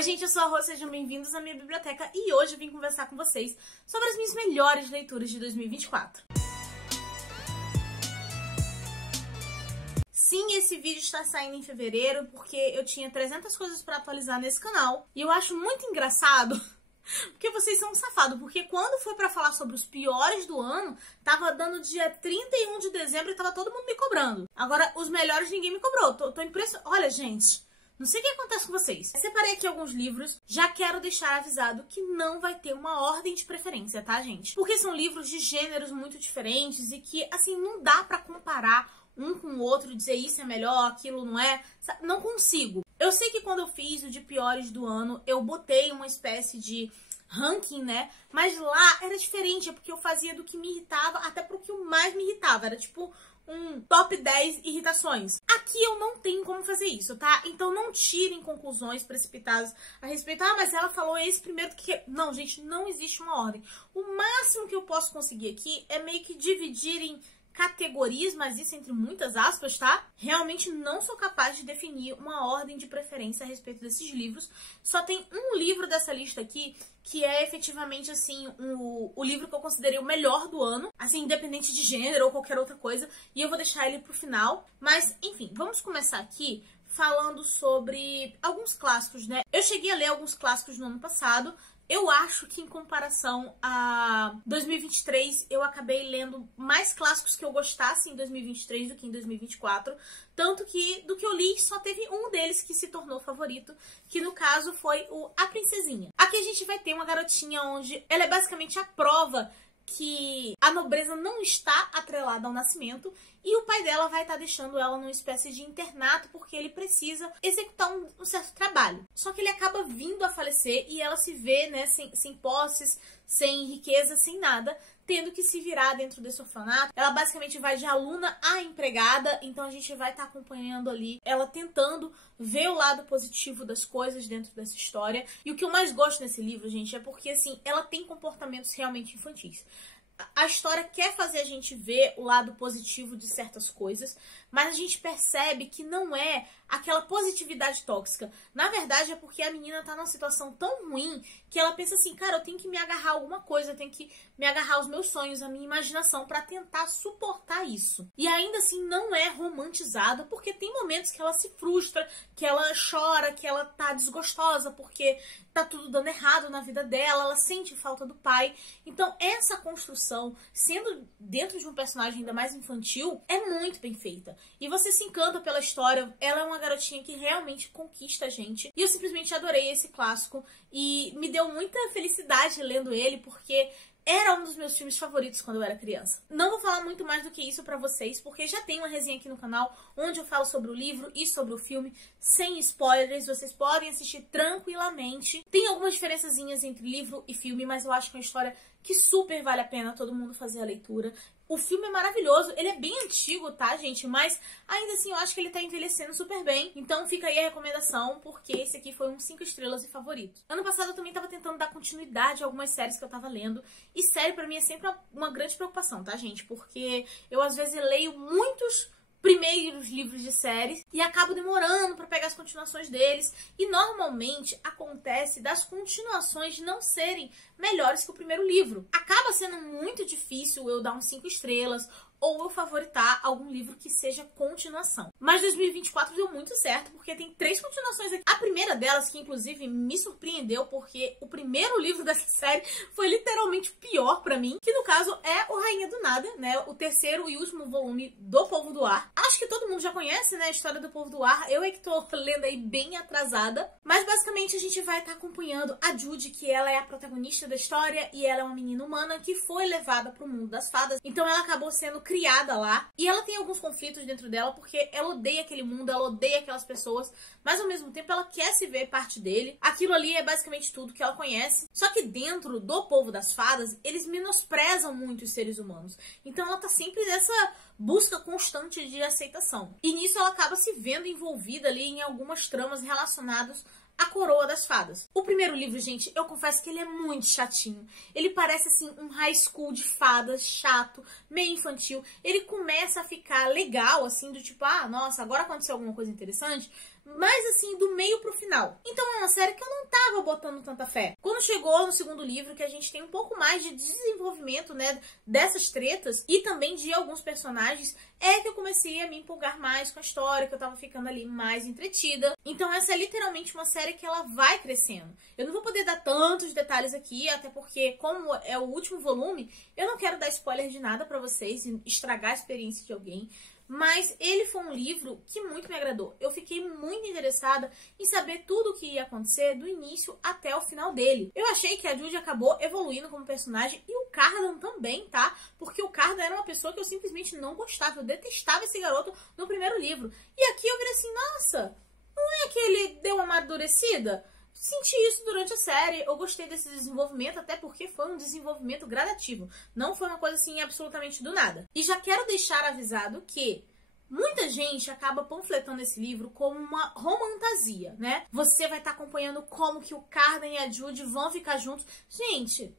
Oi gente, eu sou a Rô, sejam bem-vindos à minha biblioteca e hoje eu vim conversar com vocês sobre as minhas melhores leituras de 2024. Sim, esse vídeo está saindo em fevereiro porque eu tinha 300 coisas para atualizar nesse canal e eu acho muito engraçado porque vocês são safados, porque quando foi pra falar sobre os piores do ano, tava dando dia 31 de dezembro e tava todo mundo me cobrando. Agora, os melhores ninguém me cobrou, tô impressionada. Olha, gente, não sei o que acontece com vocês. Eu separei aqui alguns livros, já quero deixar avisado que não vai ter uma ordem de preferência, tá, gente? Porque são livros de gêneros muito diferentes e que, assim, não dá pra comparar um com o outro, dizer isso é melhor, aquilo não é. Não consigo. Eu sei que quando eu fiz o de piores do ano, eu botei uma espécie de ranking, né? Mas lá era diferente, é porque eu fazia do que me irritava até pro que mais me irritava. Era tipo um top 10 irritações. Aqui eu não tenho como fazer isso, tá? Então não tirem conclusões precipitadas a respeito. Ah, mas ela falou esse primeiro que... Não, gente, não existe uma ordem. O máximo que eu posso conseguir aqui é meio que dividir em categorias, mas isso entre muitas aspas, tá? Realmente não sou capaz de definir uma ordem de preferência a respeito desses livros. Só tem um livro dessa lista aqui que é efetivamente, assim, o livro que eu considerei o melhor do ano, assim, independente de gênero ou qualquer outra coisa, e eu vou deixar ele pro final. Mas, enfim, vamos começar aqui falando sobre alguns clássicos, né? Eu cheguei a ler alguns clássicos no ano passado. Eu acho que em comparação a 2023, eu acabei lendo mais clássicos que eu gostasse em 2023 do que em 2024. Tanto que, do que eu li, só teve um deles que se tornou favorito, que no caso foi o A Princesinha. Aqui a gente vai ter uma garotinha onde ela é basicamente a prova que a nobreza não está atrelada ao nascimento e o pai dela vai estar deixando ela numa espécie de internato porque ele precisa executar um certo trabalho. Só que ele acaba vindo a falecer e ela se vê, né, sem posses, sem riqueza, sem nada, tendo que se virar dentro desse orfanato. Ela basicamente vai de aluna a empregada, então a gente vai estar acompanhando ali ela tentando ver o lado positivo das coisas dentro dessa história. E o que eu mais gosto nesse livro, gente, é porque, assim, ela tem comportamentos realmente infantis. A história quer fazer a gente ver o lado positivo de certas coisas, mas a gente percebe que não é aquela positividade tóxica. Na verdade, é porque a menina tá numa situação tão ruim que ela pensa assim, cara, eu tenho que me agarrar a alguma coisa, eu tenho que me agarrar aos meus sonhos, à minha imaginação, pra tentar suportar isso. E ainda assim, não é romantizado, porque tem momentos que ela se frustra, que ela chora, que ela tá desgostosa, porque tá tudo dando errado na vida dela, ela sente falta do pai. Então, essa construção, sendo dentro de um personagem ainda mais infantil, é muito bem feita. E você se encanta pela história, ela é uma garotinha que realmente conquista a gente. E eu simplesmente adorei esse clássico e me deu muita felicidade lendo ele, porque era um dos meus filmes favoritos quando eu era criança. Não vou falar muito mais do que isso pra vocês, porque já tem uma resenha aqui no canal onde eu falo sobre o livro e sobre o filme, sem spoilers. Vocês podem assistir tranquilamente. Tem algumas diferençazinhas entre livro e filme, mas eu acho que é uma história que super vale a pena todo mundo fazer a leitura. O filme é maravilhoso, ele é bem antigo, tá, gente? Mas ainda assim eu acho que ele tá envelhecendo super bem. Então fica aí a recomendação, porque esse aqui foi um 5 estrelas e favorito. Ano passado eu também tava tentando dar continuidade a algumas séries que eu tava lendo. E série pra mim é sempre uma grande preocupação, tá, gente? Porque eu às vezes leio muitos primeiros livros de séries e acabo demorando pra pegar as continuações deles. E normalmente acontece das continuações não serem melhores que o primeiro livro. Acaba sendo muito difícil eu dar uns 5 estrelas ou eu favoritar algum livro que seja continuação. Mas 2024 deu muito certo, porque tem 3 continuações aqui. A primeira delas, que inclusive me surpreendeu, porque o primeiro livro dessa série foi literalmente o pior pra mim, que no caso é O Rainha do Nada, né? O terceiro e último volume do Povo do Ar. Acho que todo mundo já conhece, né, a história do Povo do Ar. Eu é que tô lendo aí bem atrasada. Mas basicamente a gente vai estar acompanhando a Judy, que ela é a protagonista da história, e ela é uma menina humana que foi levada pro mundo das fadas. Então ela acabou sendo criada lá, e ela tem alguns conflitos dentro dela, porque ela odeia aquele mundo, ela odeia aquelas pessoas, mas ao mesmo tempo ela quer se ver parte dele. Aquilo ali é basicamente tudo que ela conhece, só que dentro do povo das fadas, eles menosprezam muito os seres humanos, então ela tá sempre nessa busca constante de aceitação, e nisso ela acaba se vendo envolvida ali em algumas tramas relacionadas A Coroa das Fadas. O primeiro livro, gente, eu confesso que ele é muito chatinho. Ele parece, assim, um high school de fadas, chato, meio infantil. Ele começa a ficar legal, assim, do tipo, ah, nossa, agora aconteceu alguma coisa interessante. mas assim, do meio pro final. Então é uma série que eu não tava botando tanta fé. Quando chegou no segundo livro, que a gente tem um pouco mais de desenvolvimento, né, dessas tretas e também de alguns personagens, é que eu comecei a me empolgar mais com a história, que eu tava ficando ali mais entretida. Então essa é literalmente uma série que ela vai crescendo. Eu não vou poder dar tantos detalhes aqui, até porque como é o último volume, eu não quero dar spoiler de nada pra vocês e estragar a experiência de alguém. Mas ele foi um livro que muito me agradou. Eu fiquei muito interessada em saber tudo o que ia acontecer do início até o final dele. Eu achei que a Judy acabou evoluindo como personagem e o Cardan também, tá? Porque o Cardan era uma pessoa que eu simplesmente não gostava. Eu detestava esse garoto no primeiro livro. E aqui eu virei assim, nossa, não é que ele deu uma amadurecida? Senti isso durante a série, eu gostei desse desenvolvimento, até porque foi um desenvolvimento gradativo. Não foi uma coisa assim absolutamente do nada. E já quero deixar avisado que muita gente acaba panfletando esse livro como uma romantasia, né? Você vai estar acompanhando como que o Cardan e a Judy vão ficar juntos. Gente,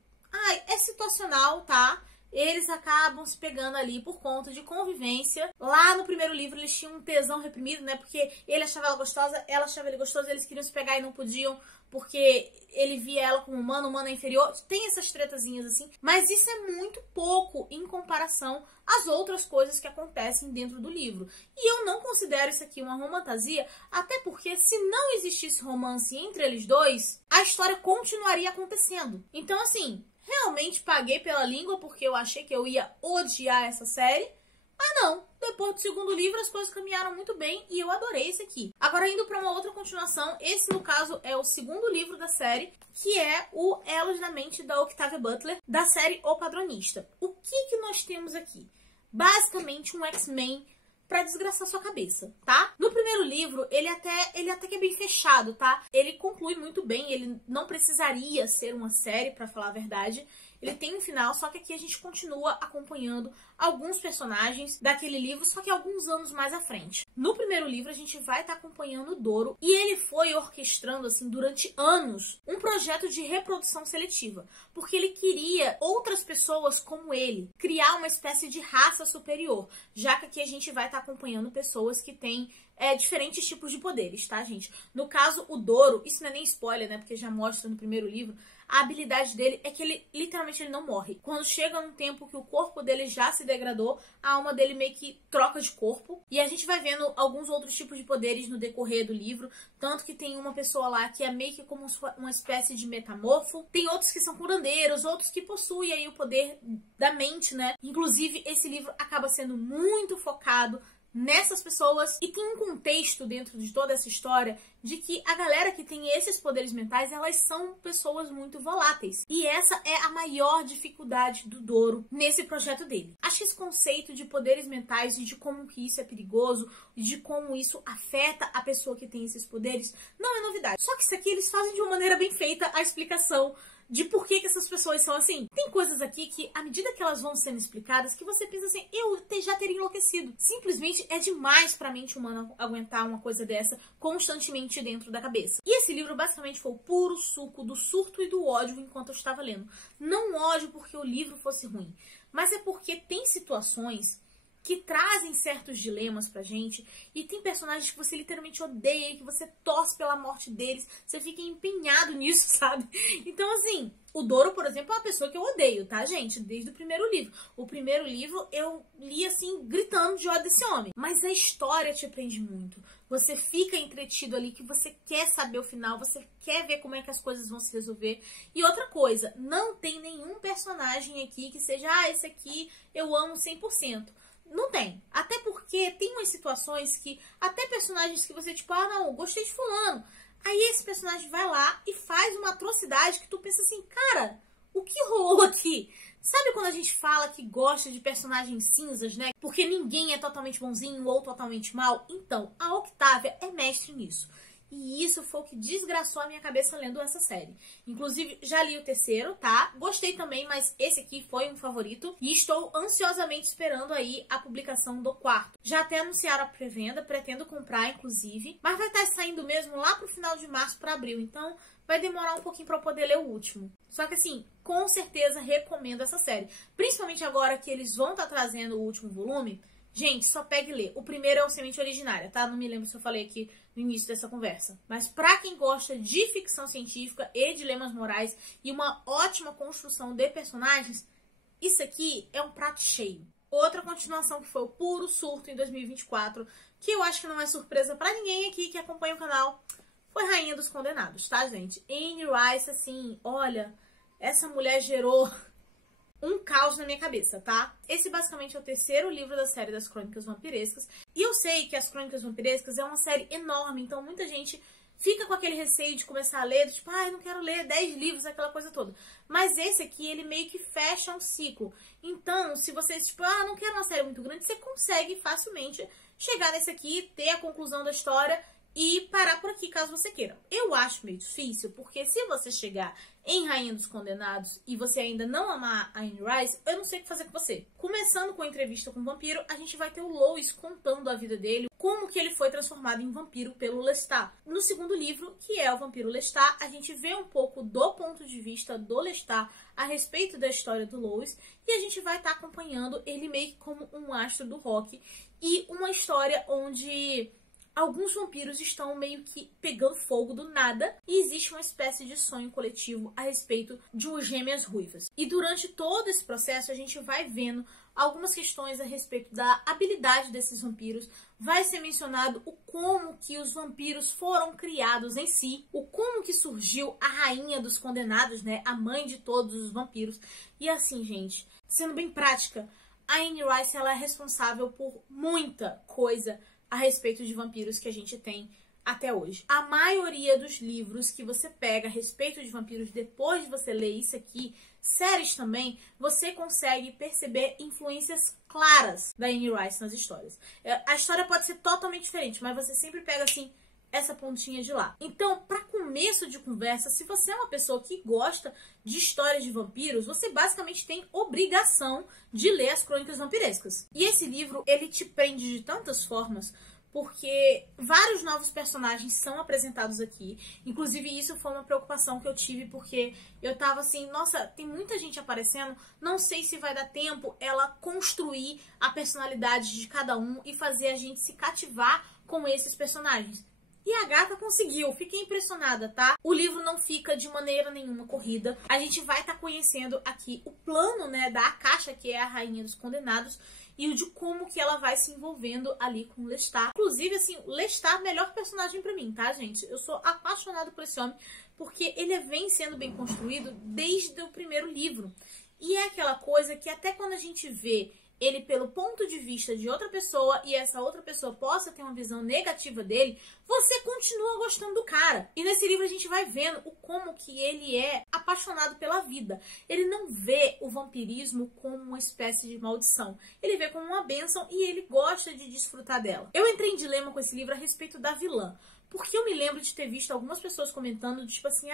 é situacional, tá? Eles acabam se pegando ali por conta de convivência. Lá no primeiro livro eles tinham um tesão reprimido, né? Porque ele achava ela gostosa, ela achava ele gostoso, eles queriam se pegar e não podiam, porque ele via ela como humana inferior. Tem essas tretazinhas assim, mas isso é muito pouco em comparação às outras coisas que acontecem dentro do livro. E eu não considero isso aqui uma romantasia, até porque se não existisse romance entre eles dois, a história continuaria acontecendo. Então assim, realmente paguei pela língua porque eu achei que eu ia odiar essa série. Mas não, depois do segundo livro as coisas caminharam muito bem e eu adorei esse aqui. Agora indo para uma outra continuação, esse no caso é o segundo livro da série, que é o Elos da Mente da Octavia Butler, da série O Padronista. O que nós temos aqui? Basicamente um X-Men pra desgraçar sua cabeça, tá? No primeiro livro, ele até que é bem fechado, tá? Ele conclui muito bem, ele não precisaria ser uma série, pra falar a verdade. Ele tem um final, só que aqui a gente continua acompanhando alguns personagens daquele livro, só que alguns anos mais à frente. No primeiro livro, a gente vai estar acompanhando o Doro, e ele foi orquestrando, assim, durante anos, um projeto de reprodução seletiva, porque ele queria outras pessoas como ele, criar uma espécie de raça superior, já que aqui a gente vai estar acompanhando pessoas que têm diferentes tipos de poderes, tá, gente? No caso, o Doro, isso não é nem spoiler, né, porque já mostra no primeiro livro, a habilidade dele é que ele, literalmente, ele não morre. Quando chega num tempo que o corpo dele já se degradou, a alma dele meio que troca de corpo. E a gente vai vendo alguns outros tipos de poderes no decorrer do livro. Tanto que tem uma pessoa lá que é meio que como uma espécie de metamorfo. Tem outros que são curandeiros, outros que possuem aí o poder da mente, né? Inclusive, esse livro acaba sendo muito focado nessas pessoas, e tem um contexto dentro de toda essa história de que a galera que tem esses poderes mentais, elas são pessoas muito voláteis. E essa é a maior dificuldade do Doro nesse projeto dele. Acho que esse conceito de poderes mentais e de como que isso é perigoso, e de como isso afeta a pessoa que tem esses poderes, não é novidade. Só que isso aqui eles fazem de uma maneira bem feita a explicação de por que essas pessoas são assim. Tem coisas aqui que, à medida que elas vão sendo explicadas, que você pensa assim, eu já teria enlouquecido. Simplesmente é demais pra mente humana aguentar uma coisa dessa constantemente dentro da cabeça. E esse livro basicamente foi o puro suco do surto e do ódio enquanto eu estava lendo. Não ódio porque o livro fosse ruim, mas é porque tem situações que trazem certos dilemas pra gente, e tem personagens que você literalmente odeia, que você torce pela morte deles, você fica empenhado nisso, sabe? Então, assim, o Doro, por exemplo, é uma pessoa que eu odeio, tá, gente? Desde o primeiro livro. O primeiro livro eu li, assim, gritando de ódio desse homem. Mas a história te prende muito. Você fica entretido ali, que você quer saber o final, você quer ver como é que as coisas vão se resolver. E outra coisa, não tem nenhum personagem aqui que seja, esse aqui eu amo 100%. Não tem. Até porque tem umas situações que, até personagens que você, tipo, não, gostei de fulano. Aí esse personagem vai lá e faz uma atrocidade que tu pensa assim, cara, o que rolou aqui? Sabe quando a gente fala que gosta de personagens cinzas, né? Porque ninguém é totalmente bonzinho ou totalmente mal? Então, a Octavia é mestre nisso. E isso foi o que desgraçou a minha cabeça lendo essa série. Inclusive, já li o terceiro, tá? Gostei também, mas esse aqui foi um favorito. E estou ansiosamente esperando aí a publicação do quarto. Já até anunciaram a pré-venda, pretendo comprar, inclusive. Mas vai estar saindo mesmo lá pro final de março para abril. Então, vai demorar um pouquinho para eu poder ler o último. Só que assim, com certeza recomendo essa série. Principalmente agora que eles vão estar trazendo o último volume. Gente, só pega e lê. O primeiro é o Semente Originária, tá? Não me lembro se eu falei aqui no início dessa conversa. Mas pra quem gosta de ficção científica e dilemas morais e uma ótima construção de personagens, isso aqui é um prato cheio. Outra continuação que foi o Puro Surto em 2024, que eu acho que não é surpresa pra ninguém aqui que acompanha o canal, foi Rainha dos Condenados, tá, gente? Anne Rice, assim, olha, essa mulher gerou um caos na minha cabeça, tá? Esse basicamente é o terceiro livro da série das Crônicas Vampirescas. E eu sei que as Crônicas Vampirescas é uma série enorme, então muita gente fica com aquele receio de começar a ler, tipo, eu não quero ler 10 livros, aquela coisa toda. Mas esse aqui, ele meio que fecha um ciclo. Então, se você, tipo, não quero uma série muito grande, você consegue facilmente chegar nesse aqui, ter a conclusão da história e parar por aqui, caso você queira. Eu acho meio difícil, porque se você chegar em Rainha dos Condenados e você ainda não amar a Anne Rice, eu não sei o que fazer com você. Começando com a entrevista com o vampiro, a gente vai ter o Louis contando a vida dele, como que ele foi transformado em vampiro pelo Lestat. No segundo livro, que é o Vampiro Lestat, a gente vê um pouco do ponto de vista do Lestat a respeito da história do Louis, e a gente vai estar acompanhando ele meio que como um astro do rock, e uma história onde alguns vampiros estão meio que pegando fogo do nada e existe uma espécie de sonho coletivo a respeito de umas gêmeas ruivas. E durante todo esse processo a gente vai vendo algumas questões a respeito da habilidade desses vampiros. Vai ser mencionado o como que os vampiros foram criados em si, o como que surgiu a Rainha dos Condenados, né, a mãe de todos os vampiros. E assim, gente, sendo bem prática, a Anne Rice ela é responsável por muita coisa a respeito de vampiros que a gente tem até hoje. A maioria dos livros que você pega a respeito de vampiros, depois de você ler isso aqui, séries também, você consegue perceber influências claras da Anne Rice nas histórias. A história pode ser totalmente diferente, mas você sempre pega, assim, essa pontinha de lá. Então, para começo de conversa, se você é uma pessoa que gosta de histórias de vampiros, você basicamente tem obrigação de ler as Crônicas Vampirescas. E esse livro, ele te prende de tantas formas, porque vários novos personagens são apresentados aqui. Inclusive, isso foi uma preocupação que eu tive, porque eu tava assim, nossa, tem muita gente aparecendo, não sei se vai dar tempo ela construir a personalidade de cada um e fazer a gente se cativar com esses personagens. E a gata conseguiu, fiquei impressionada, tá? O livro não fica de maneira nenhuma corrida. A gente vai estar conhecendo aqui o plano, né, da Akasha, que é a Rainha dos Condenados, e o de como que ela vai se envolvendo ali com o Lestat. Inclusive, assim, o Lestat é o melhor personagem pra mim, tá, gente? Eu sou apaixonada por esse homem, porque ele vem sendo bem construído desde o primeiro livro. E é aquela coisa que até quando a gente vê ele pelo ponto de vista de outra pessoa e essa outra pessoa possa ter uma visão negativa dele, você continua gostando do cara. E nesse livro a gente vai vendo o como que ele é apaixonado pela vida. Ele não vê o vampirismo como uma espécie de maldição. Ele vê como uma bênção e ele gosta de desfrutar dela. Eu entrei em dilema com esse livro a respeito da vilã. Porque eu me lembro de ter visto algumas pessoas comentando, tipo assim,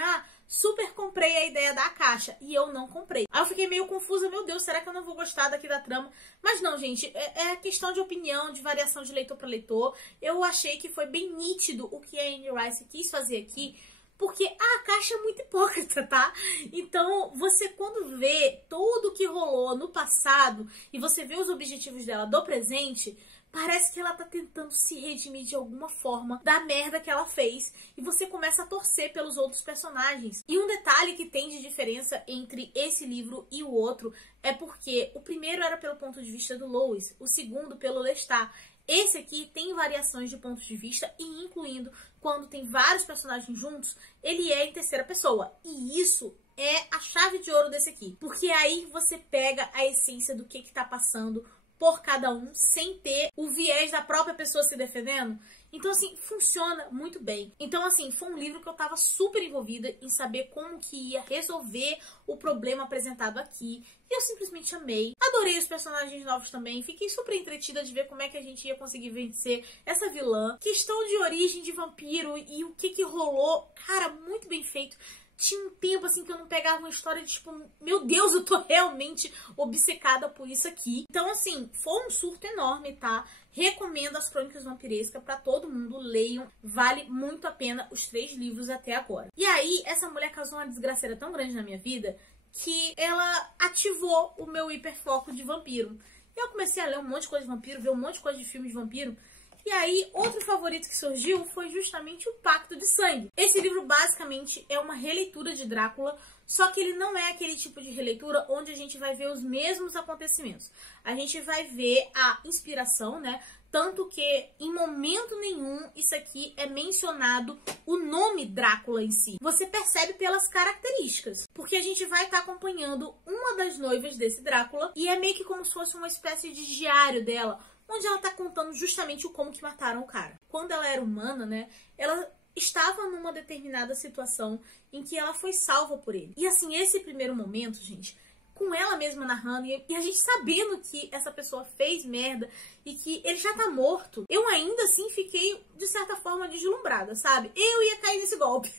super comprei a ideia da Akasha, e eu não comprei. Aí eu fiquei meio confusa, meu Deus, será que eu não vou gostar daqui da trama? Mas não, gente, é questão de opinião, de variação de leitor para leitor. Eu achei que foi bem nítido o que a Anne Rice quis fazer aqui, porque a Akasha é muito hipócrita, tá? Então, você quando vê tudo que rolou no passado, e você vê os objetivos dela do presente, parece que ela tá tentando se redimir de alguma forma da merda que ela fez. E você começa a torcer pelos outros personagens. E um detalhe que tem de diferença entre esse livro e o outro é porque o primeiro era pelo ponto de vista do Louis, o segundo pelo Lestat. Esse aqui tem variações de pontos de vista e incluindo quando tem vários personagens juntos, ele é em terceira pessoa. E isso é a chave de ouro desse aqui. Porque aí você pega a essência do que tá passando por cada um, sem ter o viés da própria pessoa se defendendo. Então, assim, funciona muito bem. Então, assim, foi um livro que eu tava super envolvida em saber como que ia resolver o problema apresentado aqui. E eu simplesmente amei. Adorei os personagens novos também. Fiquei super entretida de ver como é que a gente ia conseguir vencer essa vilã. Questão de origem de vampiro e o que rolou. Cara, muito bem feito. Tinha um tempo, assim, que eu não pegava uma história de, tipo, meu Deus, eu tô realmente obcecada por isso aqui. Então, assim, foi um surto enorme, tá? Recomendo as Crônicas Vampirescas pra todo mundo, leiam. Vale muito a pena os 3 livros até agora. E aí, essa mulher causou uma desgraceira tão grande na minha vida que ela ativou o meu hiperfoco de vampiro. Eu comecei a ler um monte de coisa de vampiro, ver um monte de coisa de filme de vampiro. E aí, outro favorito que surgiu foi justamente O Pacto de Sangue. Esse livro, basicamente, é uma releitura de Drácula, só que ele não é aquele tipo de releitura onde a gente vai ver os mesmos acontecimentos. A gente vai ver a inspiração, né? Tanto que, em momento nenhum, isso aqui é mencionado o nome Drácula em si. Você percebe pelas características. Porque a gente vai estar acompanhando uma das noivas desse Drácula e é meio que como se fosse uma espécie de diário dela, onde ela tá contando justamente o como que mataram o cara. Quando ela era humana, né, ela estava numa determinada situação em que ela foi salva por ele. E assim, esse primeiro momento, gente, com ela mesma narrando e a gente sabendo que essa pessoa fez merda e que ele já tá morto, eu ainda assim fiquei, de certa forma, deslumbrada, sabe? Eu ia cair nesse golpe.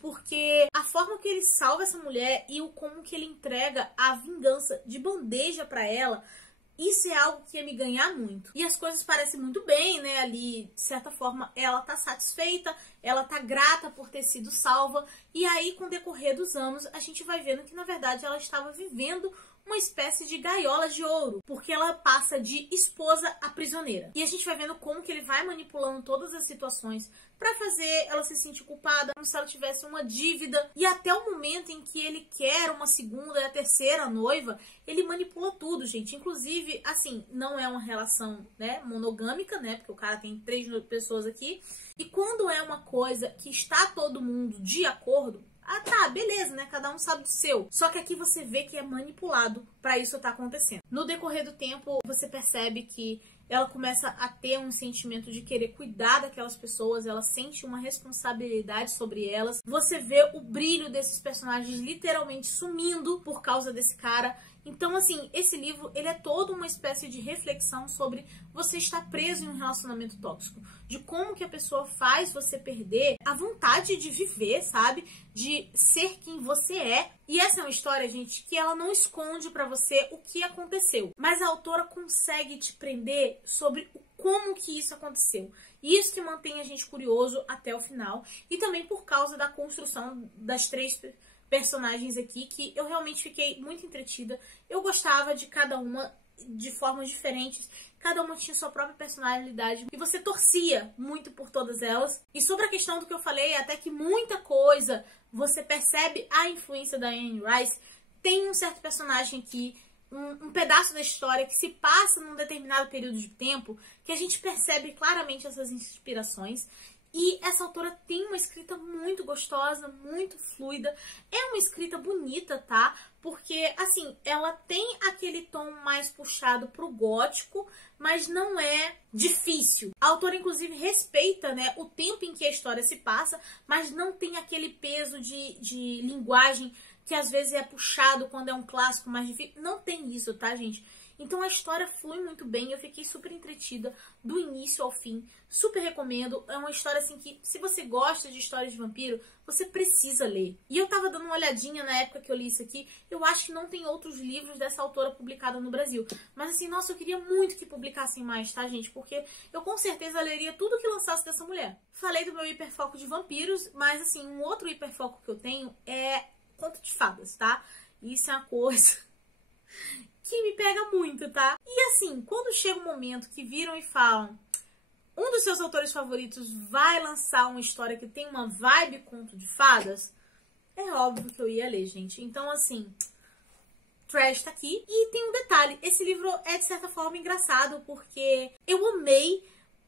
Porque a forma que ele salva essa mulher e o como que ele entrega a vingança de bandeja pra ela, isso é algo que ia me ganhar muito. E as coisas parecem muito bem, né? Ali, de certa forma, ela tá satisfeita, ela tá grata por ter sido salva. E aí, com o decorrer dos anos, a gente vai vendo que, na verdade, ela estava vivendo uma espécie de gaiola de ouro, porque ela passa de esposa a prisioneira. E a gente vai vendo como que ele vai manipulando todas as situações pra fazer ela se sentir culpada, como se ela tivesse uma dívida. E até o momento em que ele quer uma segunda e a terceira noiva, ele manipula tudo, gente. Inclusive, assim, não é uma relação, né, monogâmica, né, porque o cara tem 3 pessoas aqui. E quando é uma coisa que está todo mundo de acordo, ah, tá, beleza, né? Cada um sabe do seu. Só que aqui você vê que é manipulado pra isso tá acontecendo. No decorrer do tempo, você percebe que ela começa a ter um sentimento de querer cuidar daquelas pessoas, ela sente uma responsabilidade sobre elas. Você vê o brilho desses personagens literalmente sumindo por causa desse cara. Então, assim, esse livro, ele é todo uma espécie de reflexão sobre você estar preso em um relacionamento tóxico. De como que a pessoa faz você perder a vontade de viver, sabe? De ser quem você é. E essa é uma história, gente, que ela não esconde pra você o que aconteceu. Mas a autora consegue te prender sobre como que isso aconteceu. E isso que mantém a gente curioso até o final. E também por causa da construção das 3 personagens aqui, que eu realmente fiquei muito entretida. Eu gostava de cada uma de formas diferentes, cada uma tinha sua própria personalidade e você torcia muito por todas elas. E sobre a questão do que eu falei, até que muita coisa você percebe a influência da Anne Rice, tem um certo personagem aqui, um pedaço da história que se passa num determinado período de tempo, que a gente percebe claramente essas inspirações. E essa autora tem uma escrita muito gostosa, muito fluida. É uma escrita bonita, tá? Porque, assim, ela tem aquele tom mais puxado pro gótico, mas não é difícil. A autora, inclusive, respeita, né, o tempo em que a história se passa, mas não tem aquele peso de linguagem que às vezes é puxado quando é um clássico mais difícil. Não tem isso, tá, gente? Então a história flui muito bem, eu fiquei super entretida do início ao fim, super recomendo. É uma história assim que, se você gosta de histórias de vampiro, você precisa ler. E eu tava dando uma olhadinha na época que eu li isso aqui, eu acho que não tem outros livros dessa autora publicados no Brasil. Mas assim, nossa, eu queria muito que publicassem mais, tá, gente? Porque eu com certeza leria tudo que lançasse dessa mulher. Falei do meu hiperfoco de vampiros, mas assim, um outro hiperfoco que eu tenho é conto de fadas, tá? Isso é uma coisa que me pega muito, tá? E assim, quando chega um momento que viram e falam, um dos seus autores favoritos vai lançar uma história que tem uma vibe conto de fadas, é óbvio que eu ia ler, gente. Então, assim, Trash tá aqui. E tem um detalhe, esse livro é de certa forma engraçado, porque eu amei,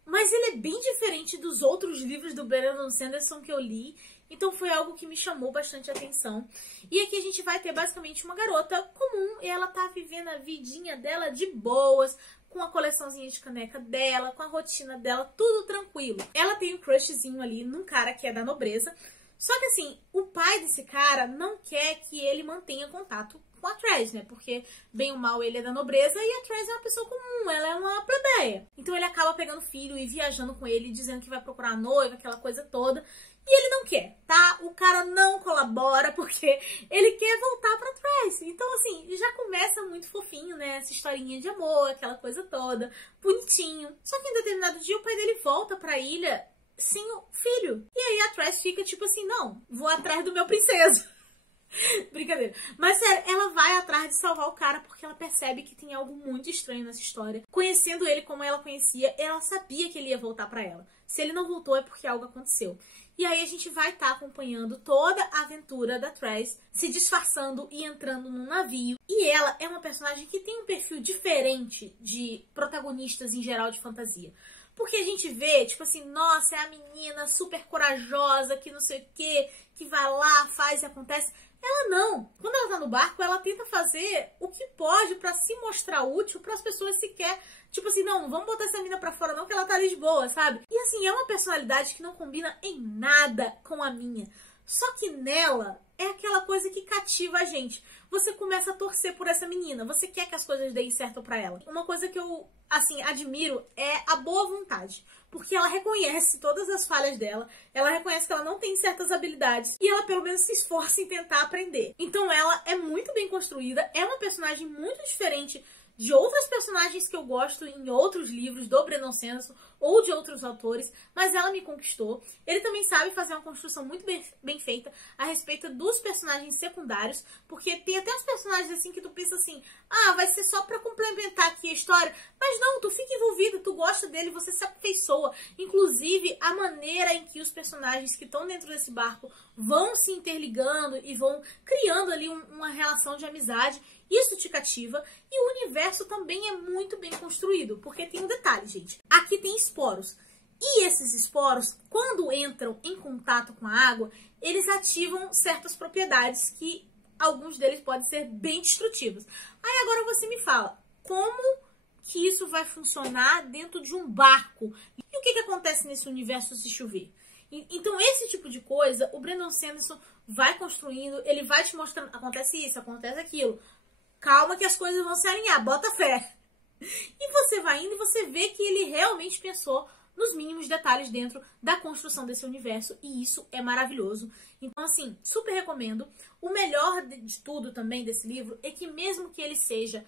mas ele é bem diferente dos outros livros do Brandon Sanderson que eu li. Então foi algo que me chamou bastante atenção. E aqui a gente vai ter basicamente uma garota comum e ela tá vivendo a vidinha dela de boas, com a coleçãozinha de caneca dela, com a rotina dela, tudo tranquilo. Ela tem um crushzinho ali num cara que é da nobreza. Só que assim, o pai desse cara não quer que ele mantenha contato com a Trash, né? Porque, bem ou mal, ele é da nobreza e a Trash é uma pessoa comum, ela é uma plebeia. Então ele acaba pegando o filho e viajando com ele, dizendo que vai procurar a noiva, aquela coisa toda. E ele não quer, tá? O cara não colabora porque ele quer voltar pra Tracy. Então, assim, já começa muito fofinho, né? Essa historinha de amor, aquela coisa toda, bonitinho. Só que em determinado dia o pai dele volta pra ilha sem o filho. E aí a Tracy fica tipo assim, não, vou atrás do meu princeso. Brincadeira. Mas sério, ela vai atrás de salvar o cara porque ela percebe que tem algo muito estranho nessa história. Conhecendo ele como ela conhecia, ela sabia que ele ia voltar pra ela. Se ele não voltou é porque algo aconteceu. E aí a gente vai estar acompanhando toda a aventura da Tress, se disfarçando e entrando num navio. E ela é uma personagem que tem um perfil diferente de protagonistas em geral de fantasia. Porque a gente vê, tipo assim, nossa, é a menina super corajosa, que não sei o quê, que vai lá, faz e acontece. Ela não. Quando ela tá no barco, ela tenta fazer o que pode pra se mostrar útil para as pessoas sequer. Tipo assim, não vamos botar essa menina pra fora não, que ela tá ali de boa, sabe? E assim, é uma personalidade que não combina em nada com a minha. Só que nela é aquela coisa que cativa a gente. Você começa a torcer por essa menina. Você quer que as coisas deem certo pra ela. Uma coisa que eu, assim, admiro é a boa vontade. Porque ela reconhece todas as falhas dela. Ela reconhece que ela não tem certas habilidades. E ela, pelo menos, se esforça em tentar aprender. Então, ela é muito bem construída. É uma personagem muito diferente de outras personagens que eu gosto em outros livros do Brandon Sanderson ou de outros autores, mas ela me conquistou. Ele também sabe fazer uma construção muito bem feita a respeito dos personagens secundários, porque tem até uns personagens assim que tu pensa assim, ah, vai ser só pra complementar aqui a história, mas não, tu fica envolvido, tu gosta dele, você se afeiçoa. Inclusive, a maneira em que os personagens que estão dentro desse barco vão se interligando e vão criando ali uma relação de amizade, isso te cativa. E o universo também é muito bem construído, porque tem um detalhe, gente. Aqui tem esporos. E esses esporos, quando entram em contato com a água, eles ativam certas propriedades que alguns deles podem ser bem destrutivos. Aí agora você me fala, como que isso vai funcionar dentro de um barco? E o que acontece nesse universo se chover? Então esse tipo de coisa, o Brandon Sanderson vai construindo, ele vai te mostrando, acontece isso, acontece aquilo. Calma que as coisas vão se alinhar, bota fé. E você vai indo e você vê que ele realmente pensou nos mínimos detalhes dentro da construção desse universo. E isso é maravilhoso. Então, assim, super recomendo. O melhor de tudo também desse livro é que mesmo que ele seja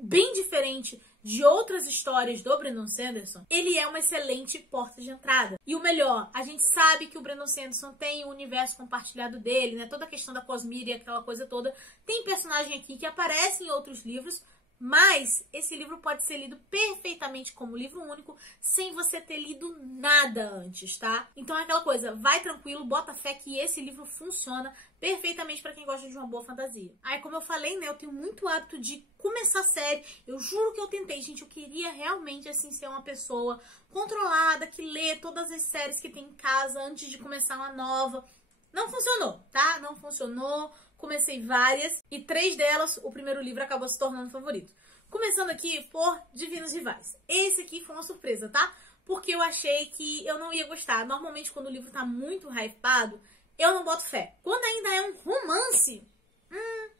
bem diferente de outras histórias do Brandon Sanderson, ele é uma excelente porta de entrada. E o melhor, a gente sabe que o Brandon Sanderson tem o universo compartilhado dele, né? Toda a questão da Cosmere, aquela coisa toda. Tem personagem aqui que aparece em outros livros, mas esse livro pode ser lido perfeitamente como livro único, sem você ter lido nada antes, tá? Então é aquela coisa, vai tranquilo, bota fé que esse livro funciona perfeitamente pra quem gosta de uma boa fantasia. Aí, como eu falei, né, eu tenho muito hábito de começar série. Eu juro que eu tentei, gente, eu queria realmente, assim, ser uma pessoa controlada, que lê todas as séries que tem em casa antes de começar uma nova. Não funcionou, tá? Não funcionou. Comecei várias e 3 delas, o primeiro livro acabou se tornando favorito. Começando aqui por Divinos Rivais. Esse aqui foi uma surpresa, tá? Porque eu achei que eu não ia gostar. Normalmente, quando o livro tá muito hypado, eu não boto fé. Quando ainda é um romance,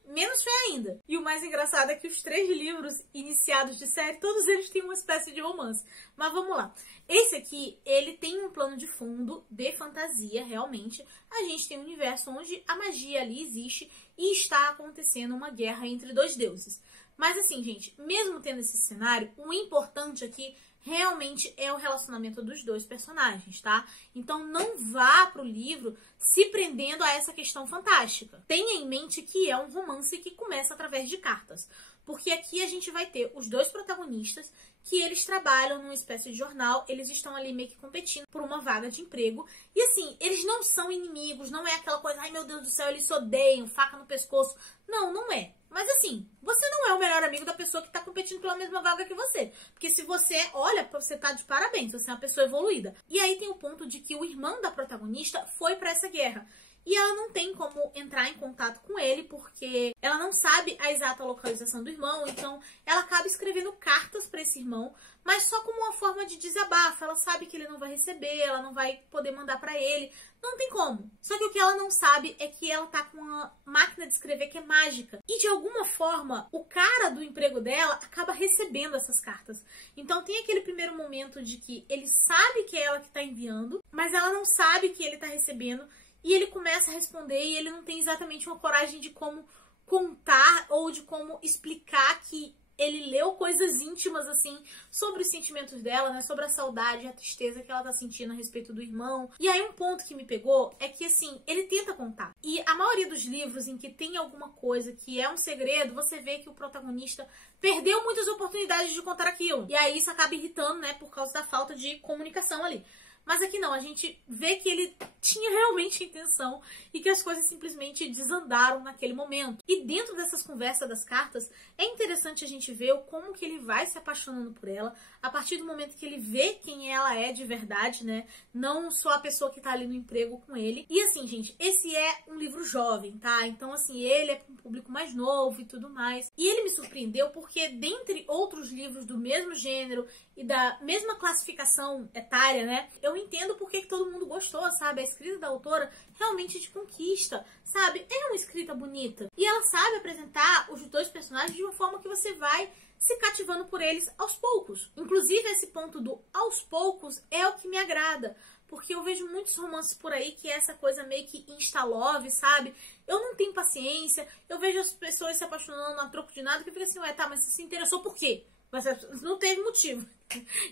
menos fé ainda. E o mais engraçado é que os 3 livros iniciados de série, todos eles têm uma espécie de romance. Mas vamos lá. Esse aqui, ele tem um plano de fundo de fantasia, realmente. A gente tem um universo onde a magia ali existe e está acontecendo uma guerra entre 2 deuses. Mas assim, gente, mesmo tendo esse cenário, o importante aqui realmente é o relacionamento dos 2 personagens, tá? Então não vá pro livro se prendendo a essa questão fantástica. Tenha em mente que é um romance que começa através de cartas. Porque aqui a gente vai ter os 2 protagonistas que eles trabalham numa espécie de jornal, eles estão ali meio que competindo por uma vaga de emprego. E assim, eles não são inimigos, não é aquela coisa, ai meu Deus do céu, eles se odeiam, faca no pescoço. Não, não é. Mas assim, você não é o melhor amigo da pessoa que tá competindo pela mesma vaga que você. Porque se você, olha, você tá de parabéns, você é uma pessoa evoluída. E aí tem o ponto de que o irmão da protagonista foi pra essa guerra. E ela não tem como entrar em contato com ele, porque ela não sabe a exata localização do irmão, então ela acaba escrevendo cartas para esse irmão, mas só como uma forma de desabafo. Ela sabe que ele não vai receber, ela não vai poder mandar para ele, não tem como. Só que o que ela não sabe é que ela tá com uma máquina de escrever que é mágica. E de alguma forma, o cara do emprego dela acaba recebendo essas cartas. Então tem aquele primeiro momento de que ele sabe que é ela que tá enviando, mas ela não sabe que ele tá recebendo. E ele começa a responder e ele não tem exatamente uma coragem de como contar ou de como explicar que ele leu coisas íntimas, assim, sobre os sentimentos dela, né? Sobre a saudade e a tristeza que ela tá sentindo a respeito do irmão. E aí um ponto que me pegou é que, assim, ele tenta contar. E a maioria dos livros em que tem alguma coisa que é um segredo, você vê que o protagonista perdeu muitas oportunidades de contar aquilo. E aí isso acaba irritando, né? Por causa da falta de comunicação ali. Mas aqui não, a gente vê que ele tinha realmente intenção e que as coisas simplesmente desandaram naquele momento. E dentro dessas conversas das cartas, é interessante a gente ver como que ele vai se apaixonando por ela a partir do momento que ele vê quem ela é de verdade, né? Não só a pessoa que tá ali no emprego com ele. E assim, gente, esse é um livro jovem, tá? Então, assim, ele é para um público mais novo e tudo mais. E ele me surpreendeu porque, dentre outros livros do mesmo gênero e da mesma classificação etária, né? Eu entendo porque que todo mundo gostou, sabe? A escrita da autora realmente te conquista, sabe? É uma escrita bonita. E ela sabe apresentar os dois personagens de uma forma que você vai se cativando por eles aos poucos. Inclusive, esse ponto do aos poucos é o que me agrada. Porque eu vejo muitos romances por aí que é essa coisa meio que insta-love, sabe? Eu não tenho paciência. Eu vejo as pessoas se apaixonando a troco de nada que eu fico assim, ué, tá, mas você se interessou por quê? Mas não teve motivo.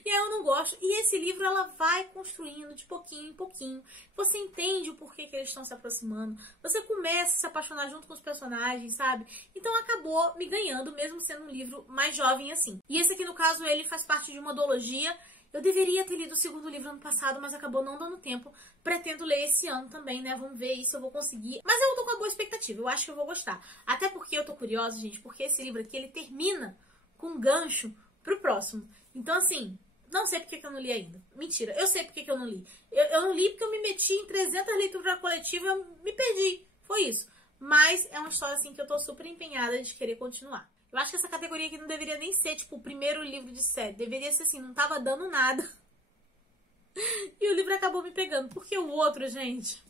E aí eu não gosto. E esse livro ela vai construindo de pouquinho em pouquinho. Você entende o porquê que eles estão se aproximando. Você começa a se apaixonar junto com os personagens, sabe? Então acabou me ganhando, mesmo sendo um livro mais jovem assim. E esse aqui, no caso, ele faz parte de uma duologia. Eu deveria ter lido o segundo livro ano passado, mas acabou não dando tempo. Pretendo ler esse ano também, né? Vamos ver se eu vou conseguir. Mas eu tô com uma boa expectativa. Eu acho que eu vou gostar. Até porque eu tô curiosa, gente, porque esse livro aqui, ele termina com um gancho pro próximo. Então, assim, não sei porque que eu não li ainda. Mentira, eu sei porque que eu não li. Eu não li porque eu me meti em 300 leituras coletivas e eu me perdi. Foi isso. Mas é uma história, assim, que eu tô super empenhada de querer continuar. Eu acho que essa categoria aqui não deveria nem ser, tipo, o primeiro livro de série. Deveria ser assim, não tava dando nada. E o livro acabou me pegando. Porque o outro, gente...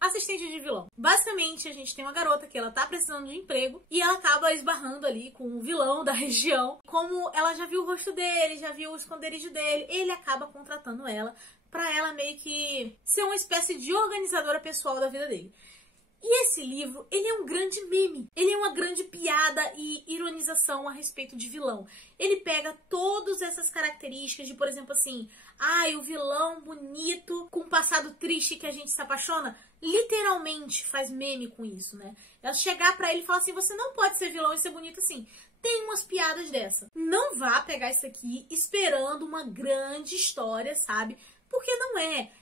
Assistente de vilão. Basicamente, a gente tem uma garota que ela tá precisando de emprego e ela acaba esbarrando ali com o vilão da região. Como ela já viu o rosto dele, já viu o esconderijo dele, ele acaba contratando ela pra ela meio que ser uma espécie de organizadora pessoal da vida dele. E esse livro, ele é um grande meme. Ele é uma grande piada e ironização a respeito de vilão. Ele pega todas essas características de, por exemplo, assim... Ai, o vilão bonito com um passado triste que a gente se apaixona. Literalmente faz meme com isso, né? Ela chegar pra ele e falar assim, você não pode ser vilão e ser bonito assim. Tem umas piadas dessa. Não vá pegar isso aqui esperando uma grande história, sabe? Porque não é.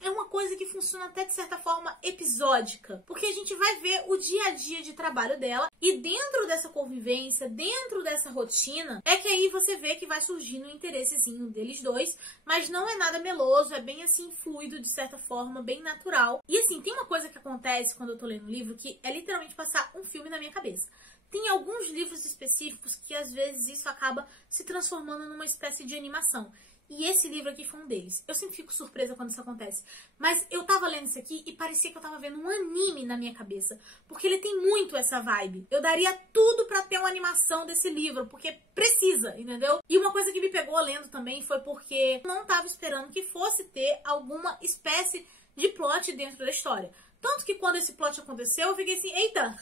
É uma coisa que funciona até de certa forma episódica. Porque a gente vai ver o dia a dia de trabalho dela. E dentro dessa convivência, dentro dessa rotina, é que aí você vê que vai surgindo um interessezinho deles dois. Mas não é nada meloso, é bem assim fluido de certa forma, bem natural. E assim, tem uma coisa que acontece quando eu tô lendo um livro que é literalmente passar um filme na minha cabeça. Tem alguns livros específicos que às vezes isso acaba se transformando numa espécie de animação. E esse livro aqui foi um deles. Eu sempre fico surpresa quando isso acontece. Mas eu tava lendo isso aqui e parecia que eu tava vendo um anime na minha cabeça. Porque ele tem muito essa vibe. Eu daria tudo pra ter uma animação desse livro. Porque precisa, entendeu? E uma coisa que me pegou lendo também foi porque eu não tava esperando que fosse ter alguma espécie de plot dentro da história. Tanto que quando esse plot aconteceu, eu fiquei assim, eita!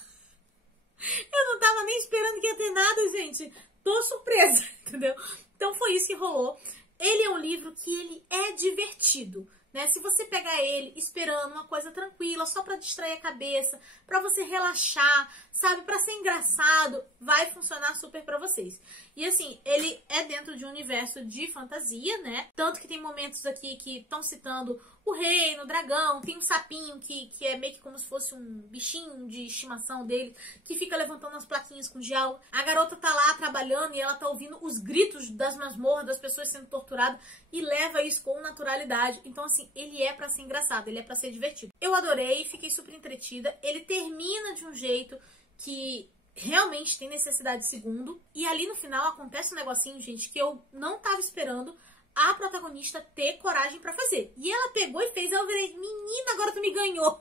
Eu não tava nem esperando que ia ter nada, gente. Tô surpresa, entendeu? Então foi isso que rolou. Ele é um livro que ele é divertido, né? Se você pegar ele esperando uma coisa tranquila, só pra distrair a cabeça, pra você relaxar, sabe? Pra ser engraçado, vai funcionar super pra vocês. E assim, ele é dentro de um universo de fantasia, né? Tanto que tem momentos aqui que estão citando o reino, o dragão, tem um sapinho que é meio que como se fosse um bichinho de estimação dele, que fica levantando as plaquinhas com diálogo. A garota tá lá trabalhando e ela tá ouvindo os gritos das masmorras, das pessoas sendo torturadas, e leva isso com naturalidade. Então assim, ele é pra ser engraçado, ele é pra ser divertido. Eu adorei, fiquei super entretida. Ele termina de um jeito que realmente tem necessidade de segundo. E ali no final acontece um negocinho, gente, que eu não tava esperando a protagonista ter coragem pra fazer. E ela pegou e fez, eu virei, menina, agora tu me ganhou.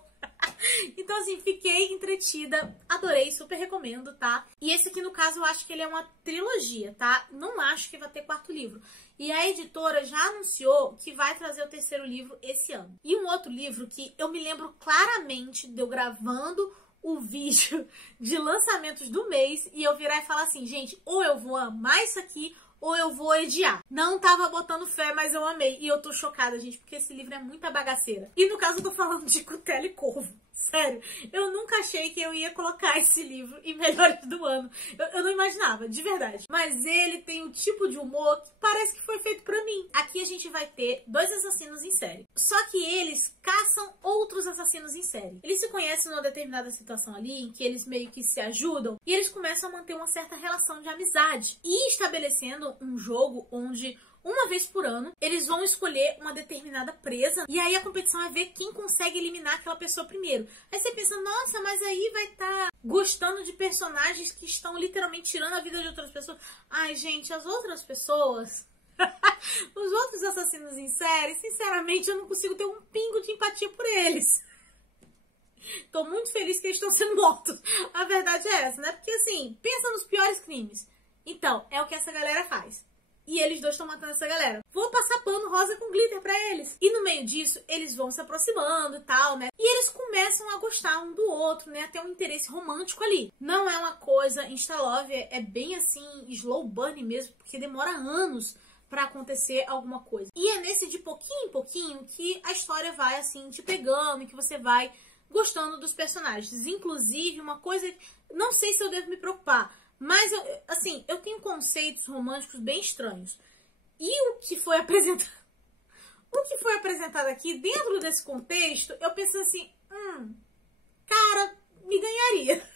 Então assim, fiquei entretida, adorei, super recomendo, tá? E esse aqui no caso eu acho que ele é uma trilogia, tá? Não acho que vai ter quarto livro. E a editora já anunciou que vai trazer o terceiro livro esse ano. E um outro livro que eu me lembro claramente de eu gravando o vídeo de lançamentos do mês e eu virar e falar assim, gente, ou eu vou amar isso aqui, ou eu vou odiar. Não tava botando fé, mas eu amei. E eu tô chocada, gente, porque esse livro é muita bagaceira. E no caso eu tô falando de Cutela e Corvo. Sério, eu nunca achei que eu ia colocar esse livro em melhores do ano. Eu não imaginava, de verdade. Mas ele tem um tipo de humor que parece que foi feito pra mim. Aqui a gente vai ter 2 assassinos em série. Só que eles caçam outros assassinos em série. Eles se conhecem numa determinada situação ali, em que eles meio que se ajudam. E eles começam a manter uma certa relação de amizade. E estabelecendo um jogo onde uma vez por ano, eles vão escolher uma determinada presa e aí a competição é ver quem consegue eliminar aquela pessoa primeiro. Aí você pensa, nossa, mas aí vai estar gostando de personagens que estão literalmente tirando a vida de outras pessoas. Ai, gente, as outras pessoas... os outros assassinos em série, sinceramente, eu não consigo ter um pingo de empatia por eles. Tô muito feliz que eles estão sendo mortos. A verdade é essa, né? Porque assim, pensa nos piores crimes. Então, é o que essa galera faz. E eles 2 estão matando essa galera. Vou passar pano rosa com glitter pra eles. E no meio disso, eles vão se aproximando e tal, né? E eles começam a gostar um do outro, né? Até um interesse romântico ali. Não é uma coisa insta-love, é bem assim, slow burn mesmo, porque demora anos pra acontecer alguma coisa. E é nesse de pouquinho em pouquinho que a história vai, assim, te pegando e que você vai gostando dos personagens. Inclusive, uma coisa... Não sei se eu devo me preocupar, mas, eu tenho conceitos românticos bem estranhos. E o que foi apresentado... O que foi apresentado aqui, dentro desse contexto, eu pensei assim... cara, me ganharia.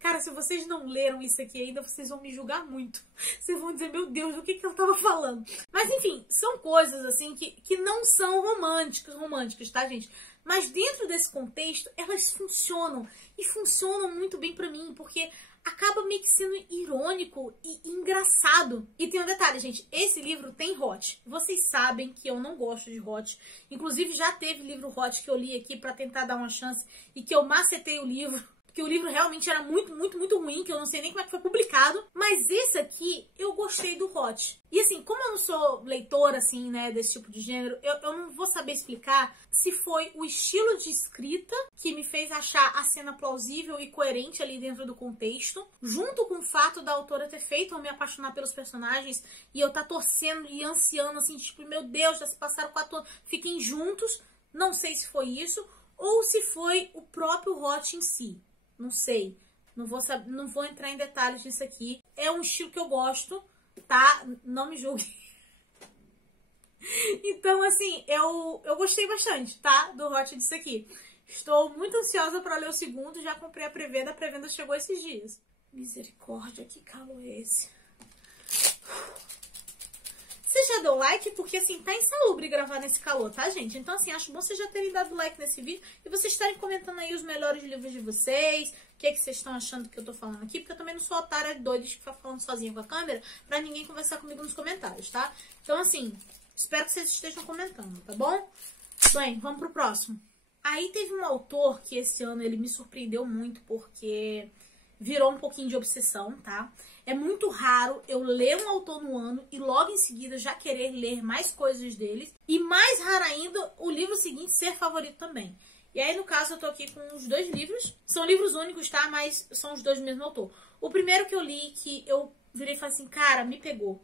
Cara, se vocês não leram isso aqui ainda, vocês vão me julgar muito. Vocês vão dizer, meu Deus, do que ela tava falando? Mas, enfim, são coisas, assim, que não são românticas, tá, gente? Mas dentro desse contexto, elas funcionam. E funcionam muito bem pra mim, porque... acaba meio que sendo irônico e engraçado. E tem um detalhe, gente. Esse livro tem hot. Vocês sabem que eu não gosto de hot. Inclusive, já teve livro hot que eu li aqui pra tentar dar uma chance e que eu macetei o livro. Porque o livro realmente era muito, muito, muito ruim, que eu não sei nem como é que foi publicado. Mas esse aqui, eu gostei do hot. E assim, como eu não sou leitora, assim, né, desse tipo de gênero, eu não vou saber explicar se foi o estilo de escrita que me fez achar a cena plausível e coerente ali dentro do contexto, junto com o fato da autora ter feito eu me apaixonar pelos personagens e eu tá torcendo e ansiando, assim, tipo, meu Deus, já se passaram 4 anos, fiquem juntos. Não sei se foi isso, ou se foi o próprio hot em si. Não sei. Não vou entrar em detalhes disso aqui. É um estilo que eu gosto, tá? Não me julgue. Então, assim, eu gostei bastante, tá? Do hot disso aqui. Estou muito ansiosa para ler o segundo. Já comprei a pré-venda. A pré-venda chegou esses dias. Misericórdia, que calor é esse? Você já deu like? Porque, assim, tá insalubre gravar nesse calor, tá, gente? Então, assim, acho bom vocês já terem dado like nesse vídeo e vocês estarem comentando aí os melhores livros de vocês, o que vocês estão achando que eu tô falando aqui, porque eu também não sou otária doida de ficar falando sozinha com a câmera pra ninguém conversar comigo nos comentários, tá? Então, assim, espero que vocês estejam comentando, tá bom? Bem, vamos pro próximo. Aí teve um autor que esse ano ele me surpreendeu muito porque virou um pouquinho de obsessão, tá? É muito raro eu ler um autor no ano e logo em seguida já querer ler mais coisas deles. E mais raro ainda, o livro seguinte ser favorito também. E aí, no caso, eu tô aqui com os 2 livros. São livros únicos, tá? Mas são os 2 do mesmo autor. O primeiro que eu li, que eu virei e falei assim, cara, me pegou,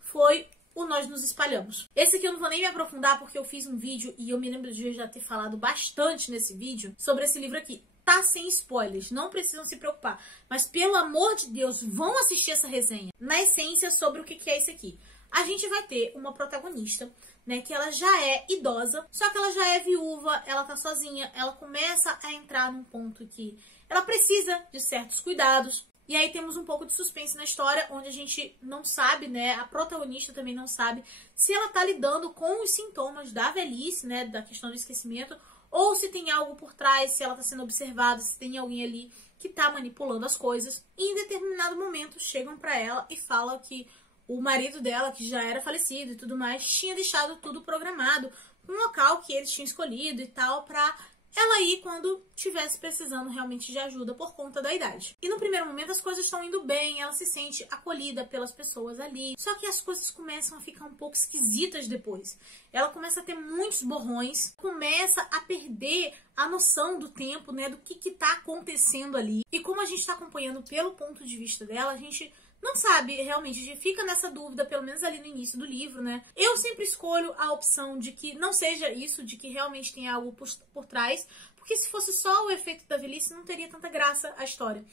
foi o Nós Nos Espalhamos. Esse aqui eu não vou nem me aprofundar porque eu fiz um vídeo e eu me lembro de eu já ter falado bastante nesse vídeo sobre esse livro aqui. Tá sem spoilers, não precisam se preocupar. Mas, pelo amor de Deus, vão assistir essa resenha. Na essência, sobre o que é isso aqui. A gente vai ter uma protagonista, né, que ela já é idosa, só que ela já é viúva, ela tá sozinha, ela começa a entrar num ponto que ela precisa de certos cuidados. E aí temos um pouco de suspense na história, onde a gente não sabe, né, a protagonista também não sabe se ela tá lidando com os sintomas da velhice, né, da questão do esquecimento, ou se tem algo por trás, se ela está sendo observada, se tem alguém ali que está manipulando as coisas. E em determinado momento chegam para ela e falam que o marido dela, que já era falecido e tudo mais, tinha deixado tudo programado, um local que eles tinham escolhido e tal, para ela aí quando estivesse precisando realmente de ajuda por conta da idade. E no primeiro momento as coisas estão indo bem, ela se sente acolhida pelas pessoas ali, só que as coisas começam a ficar um pouco esquisitas depois. Ela começa a ter muitos borrões, começa a perder a noção do tempo, né, do que tá acontecendo ali. E como a gente tá acompanhando pelo ponto de vista dela, a gente não sabe realmente, a gente fica nessa dúvida, pelo menos ali no início do livro, né? Eu sempre escolho a opção de que não seja isso, de que realmente tem algo por trás, porque se fosse só o efeito da velhice, não teria tanta graça a história.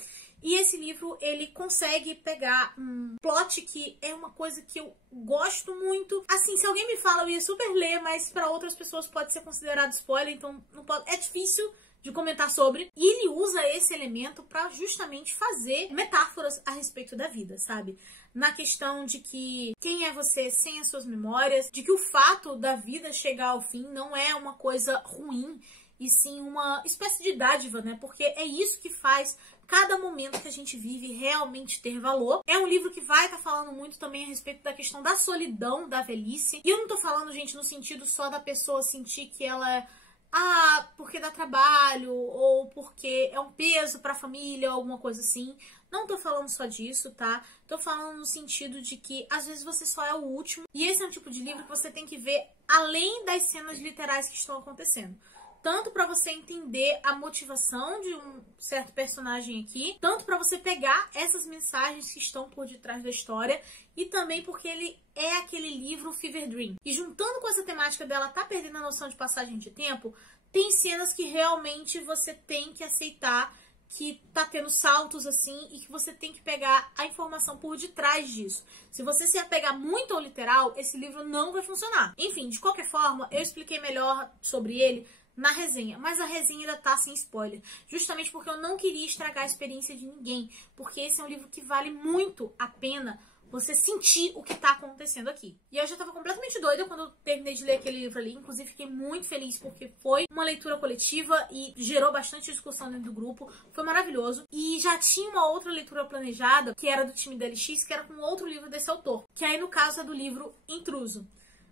E esse livro, ele consegue pegar um plot que é uma coisa que eu gosto muito. Assim, se alguém me fala, eu ia super ler, mas para outras pessoas pode ser considerado spoiler, então não pode, é difícil de comentar sobre. E ele usa esse elemento para justamente fazer metáforas a respeito da vida, sabe? Na questão de que quem é você sem as suas memórias, de que o fato da vida chegar ao fim não é uma coisa ruim, e sim uma espécie de dádiva, né? Porque é isso que faz cada momento que a gente vive realmente ter valor. É um livro que vai estar falando muito também a respeito da questão da solidão, da velhice. E eu não tô falando, gente, no sentido só da pessoa sentir que ela é porque dá trabalho, ou porque é um peso pra família, ou alguma coisa assim. Não tô falando só disso, tá? Tô falando no sentido de que, às vezes, você só é o último. E esse é um tipo de livro que você tem que ver além das cenas literais que estão acontecendo. Tanto pra você entender a motivação de um certo personagem aqui, tanto pra você pegar essas mensagens que estão por detrás da história, e também porque ele é aquele livro Fever Dream. E juntando com essa temática dela tá perdendo a noção de passagem de tempo, tem cenas que realmente você tem que aceitar que tá tendo saltos assim e que você tem que pegar a informação por detrás disso. Se você se apegar muito ao literal, esse livro não vai funcionar. Enfim, de qualquer forma, eu expliquei melhor sobre ele na resenha, mas a resenha ainda tá sem spoiler, justamente porque eu não queria estragar a experiência de ninguém, porque esse é um livro que vale muito a pena você sentir o que tá acontecendo aqui. E eu já tava completamente doida quando eu terminei de ler aquele livro ali, inclusive fiquei muito feliz porque foi uma leitura coletiva e gerou bastante discussão dentro do grupo, foi maravilhoso. E já tinha uma outra leitura planejada, que era do time da LX, que era com outro livro desse autor, que aí no caso é do livro Intruso.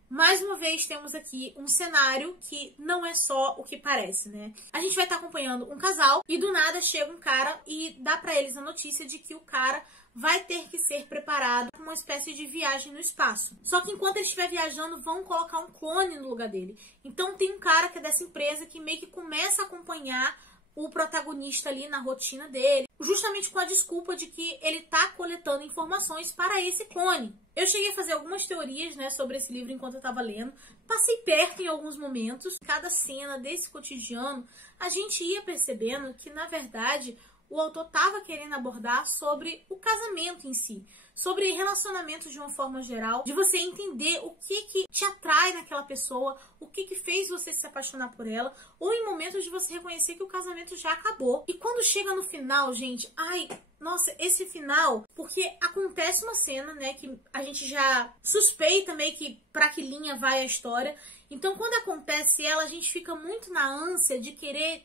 Mais uma vez temos aqui um cenário que não é só o que parece, né? A gente vai estar acompanhando um casal e do nada chega um cara e dá pra eles a notícia de que o cara vai ter que ser preparado para uma espécie de viagem no espaço. Só que enquanto ele estiver viajando, vão colocar um clone no lugar dele. Então tem um cara que é dessa empresa que meio que começa a acompanhar o protagonista ali na rotina dele, justamente com a desculpa de que ele tá coletando informações para esse clone. Eu cheguei a fazer algumas teorias, né, sobre esse livro enquanto eu tava lendo, passei perto em alguns momentos. Cada cena desse cotidiano, a gente ia percebendo que, na verdade, o autor estava querendo abordar sobre o casamento em si, sobre relacionamentos de uma forma geral, de você entender o que te atrai naquela pessoa, o que fez você se apaixonar por ela, ou em momentos de você reconhecer que o casamento já acabou. E quando chega no final, gente, ai, nossa, esse final, porque acontece uma cena, né, que a gente já suspeita meio que pra que linha vai a história. Então, quando acontece ela, a gente fica muito na ânsia de querer...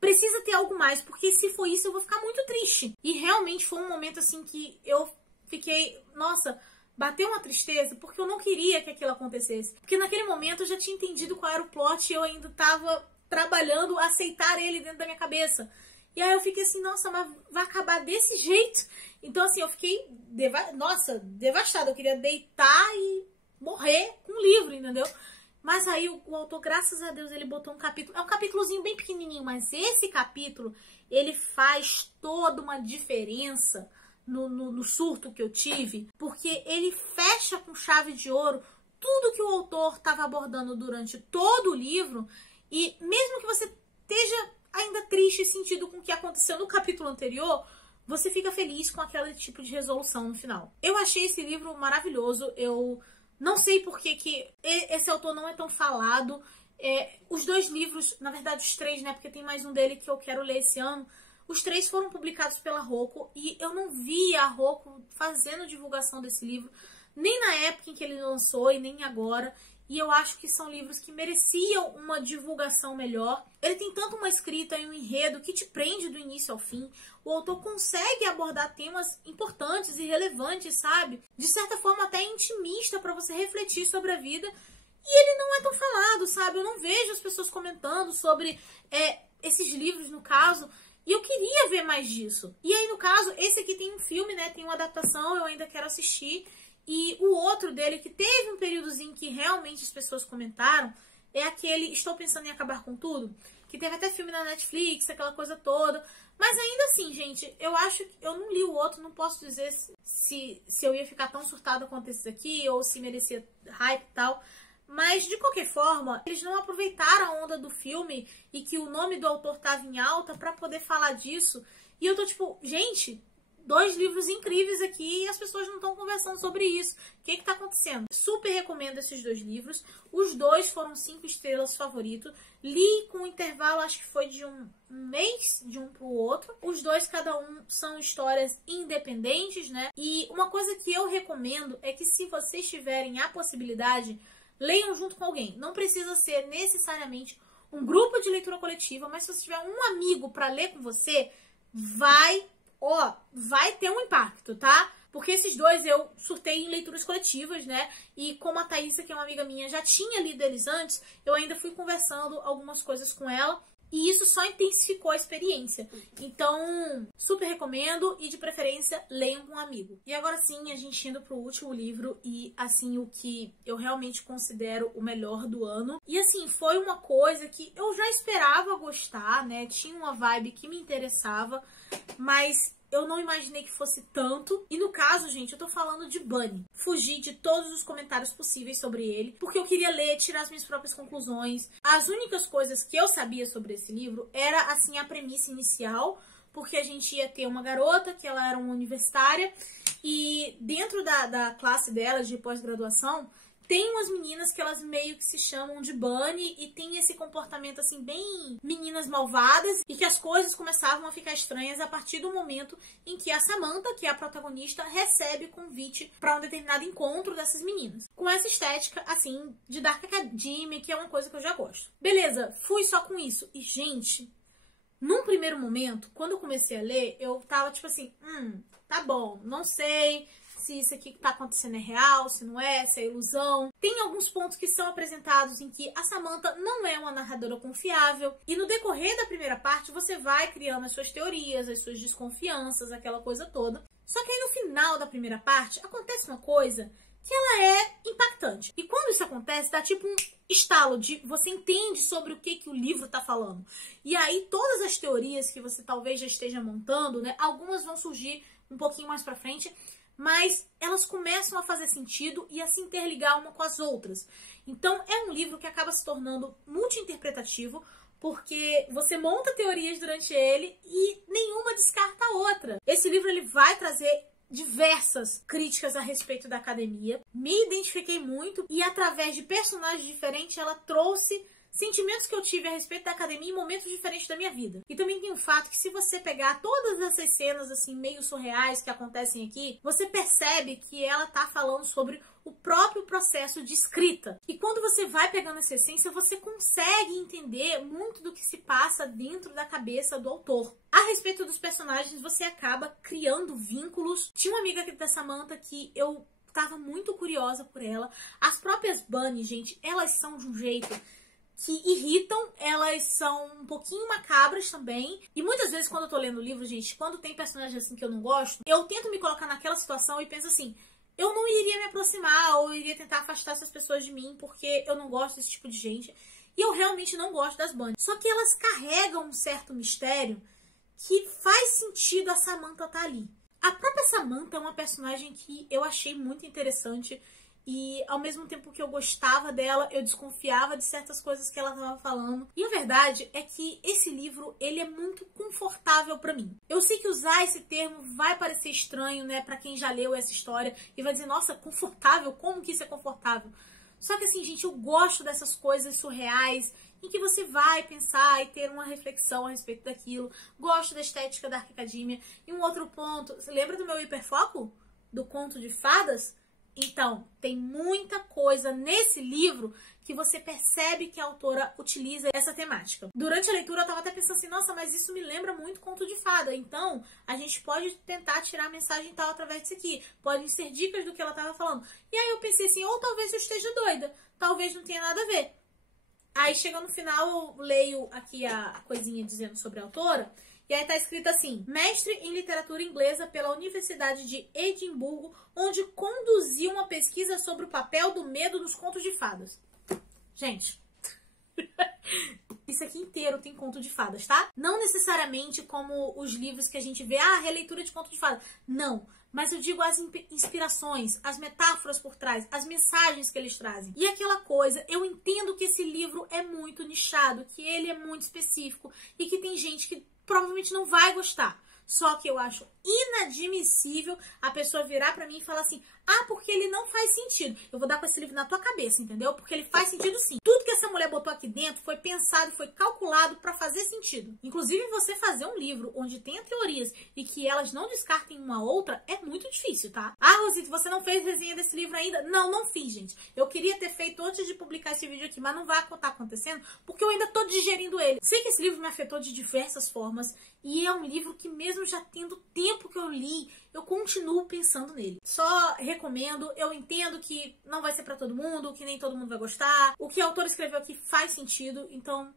Precisa ter algo mais, porque se for isso eu vou ficar muito triste. E realmente foi um momento assim que eu fiquei, nossa, bateu uma tristeza, porque eu não queria que aquilo acontecesse. Porque naquele momento eu já tinha entendido qual era o plot e eu ainda tava trabalhando a aceitar ele dentro da minha cabeça. E aí eu fiquei assim, nossa, mas vai acabar desse jeito? Então assim, eu fiquei, devastada. Eu queria deitar e morrer com o livro, entendeu? Mas aí o autor, graças a Deus, ele botou um capítulo. É um capítulozinho bem pequenininho, mas esse capítulo, ele faz toda uma diferença no surto que eu tive. Porque ele fecha com chave de ouro tudo que o autor estava abordando durante todo o livro. E mesmo que você esteja ainda triste e sentido com o que aconteceu no capítulo anterior, você fica feliz com aquele tipo de resolução no final. Eu achei esse livro maravilhoso. Eu... não sei por que esse autor não é tão falado. Os dois livros, na verdade os três, né? Porque tem mais um dele que eu quero ler esse ano. Os três foram publicados pela Rocco e eu não vi a Rocco fazendo divulgação desse livro, nem na época em que ele lançou e nem agora. E eu acho que são livros que mereciam uma divulgação melhor. Ele tem tanto uma escrita e um enredo que te prende do início ao fim. O autor consegue abordar temas importantes e relevantes, sabe? De certa forma até intimista para você refletir sobre a vida. e ele não é tão falado, sabe? Eu não vejo as pessoas comentando sobre esses livros, no caso, e eu queria ver mais disso. E aí, no caso, esse aqui tem um filme, né? Tem uma adaptação, eu ainda quero assistir. E o outro dele, que teve um períodozinho que realmente as pessoas comentaram, é aquele Estou Pensando em Acabar com Tudo, que teve até filme na Netflix, aquela coisa toda. Mas ainda assim, gente, eu acho que eu não li o outro, não posso dizer se eu ia ficar tão surtada quanto esse aqui, ou se merecia hype e tal. Mas, de qualquer forma, eles não aproveitaram a onda do filme e que o nome do autor tava em alta pra poder falar disso. E eu tô tipo, gente, 2 livros incríveis aqui e as pessoas não estão conversando sobre isso. O que tá acontecendo? Super recomendo esses 2 livros. Os 2 foram 5 estrelas favorito. Li com um intervalo, acho que foi de um mês de um pro outro. Os 2, cada um, são histórias independentes, né? E uma coisa que eu recomendo é que se vocês tiverem a possibilidade, leiam junto com alguém. Não precisa ser necessariamente um grupo de leitura coletiva, mas se você tiver um amigo para ler com você, vai ter um impacto, tá? Porque esses 2 eu surtei em leituras coletivas, né? E como a Thaísa, que é uma amiga minha, já tinha lido eles antes, eu ainda fui conversando algumas coisas com ela. E isso só intensificou a experiência. Então, super recomendo e, de preferência, leiam com um amigo. E agora sim, a gente indo pro último livro e, assim, o que eu realmente considero o melhor do ano. E, assim, foi uma coisa que eu já esperava gostar, né? Tinha uma vibe que me interessava, mas eu não imaginei que fosse tanto. E no caso, gente, eu tô falando de Bunny. Fugi de todos os comentários possíveis sobre ele, porque eu queria ler, tirar as minhas próprias conclusões. As únicas coisas que eu sabia sobre esse livro era, assim, a premissa inicial, porque a gente ia ter uma garota, que ela era uma universitária, e dentro da classe dela, de pós-graduação, tem umas meninas que elas meio que se chamam de Bunny e tem esse comportamento assim bem meninas malvadas e que as coisas começavam a ficar estranhas a partir do momento em que a Samantha, que é a protagonista, recebe convite para um determinado encontro dessas meninas. Com essa estética assim de Dark Academia, que é uma coisa que eu já gosto. Beleza, fui só com isso. E gente, num primeiro momento, quando eu comecei a ler, eu tava tipo assim, tá bom, não sei se isso aqui que tá acontecendo é real, se não é, se é ilusão. Tem alguns pontos que são apresentados em que a Samantha não é uma narradora confiável. E no decorrer da primeira parte, você vai criando as suas teorias, as suas desconfianças, aquela coisa toda. Só que aí no final da primeira parte, acontece uma coisa que ela é impactante. E quando isso acontece, dá tipo um estalo de você entende sobre o que o livro tá falando. E aí todas as teorias que você talvez já esteja montando, né, algumas vão surgir um pouquinho mais pra frente, mas elas começam a fazer sentido e a se interligar uma com as outras. Então é um livro que acaba se tornando multi-interpretativo, porque você monta teorias durante ele e nenhuma descarta a outra. Esse livro ele vai trazer diversas críticas a respeito da academia. Me identifiquei muito e através de personagens diferentes ela trouxe sentimentos que eu tive a respeito da academia em momentos diferentes da minha vida. E também tem o fato que se você pegar todas essas cenas assim meio surreais que acontecem aqui, você percebe que ela tá falando sobre o próprio processo de escrita. E quando você vai pegando essa essência, você consegue entender muito do que se passa dentro da cabeça do autor. A respeito dos personagens, você acaba criando vínculos. Tinha uma amiga aqui da Samantha que eu tava muito curiosa por ela. As próprias Bunny, gente, elas são de um jeito que irritam, elas são um pouquinho macabras também. E muitas vezes quando eu tô lendo o livro, gente, quando tem personagens assim que eu não gosto, eu tento me colocar naquela situação e penso assim, eu não iria me aproximar ou iria tentar afastar essas pessoas de mim porque eu não gosto desse tipo de gente. E eu realmente não gosto das Bunny. Só que elas carregam um certo mistério que faz sentido a Samantha estar ali. A própria Samantha é uma personagem que eu achei muito interessante. E ao mesmo tempo que eu gostava dela, eu desconfiava de certas coisas que ela estava falando. E a verdade é que esse livro, ele é muito confortável pra mim. Eu sei que usar esse termo vai parecer estranho, né, pra quem já leu essa história e vai dizer, nossa, confortável? Como que isso é confortável? Só que assim, gente, eu gosto dessas coisas surreais em que você vai pensar e ter uma reflexão a respeito daquilo. Gosto da estética da Dark Academia. E um outro ponto, você lembra do meu hiperfoco? Do conto de fadas? Então, tem muita coisa nesse livro que você percebe que a autora utiliza essa temática. Durante a leitura eu tava até pensando assim, nossa, mas isso me lembra muito conto de fada. Então, a gente pode tentar tirar a mensagem tal através disso aqui. Podem ser dicas do que ela tava falando. E aí eu pensei assim, ou talvez eu esteja doida. talvez não tenha nada a ver. Aí chega no final, eu leio aqui a coisinha dizendo sobre a autora, e aí tá escrito assim: mestre em literatura inglesa pela Universidade de Edimburgo, onde conduziu uma pesquisa sobre o papel do medo nos contos de fadas. Gente, isso aqui inteiro tem conto de fadas, tá? Não necessariamente como os livros que a gente vê, releitura de conto de fadas. Não. Mas eu digo as inspirações, as metáforas por trás, as mensagens que eles trazem. E aquela coisa, eu entendo que esse livro é muito nichado, que ele é muito específico e que tem gente que provavelmente não vai gostar. Só que eu acho inadmissível a pessoa virar pra mim e falar assim: porque ele não faz sentido. Eu vou dar com esse livro na tua cabeça, entendeu? Porque ele faz sentido sim. Tudo que essa mulher botou aqui dentro foi pensado, foi calculado pra fazer sentido. Inclusive, você fazer um livro onde tenha teorias e que elas não descartem uma outra é muito difícil, tá? Rosita, você não fez resenha desse livro ainda? Não fiz, gente. Eu queria ter feito antes de publicar esse vídeo aqui, mas não vai estar acontecendo porque eu ainda tô digerindo ele. Sei que esse livro me afetou de diversas formas e é um livro que, mesmo já tendo tempo que eu li, eu continuo pensando nele. Só recomendo, eu entendo que não vai ser pra todo mundo, que nem todo mundo vai gostar. O que a autora escreveu aqui faz sentido, então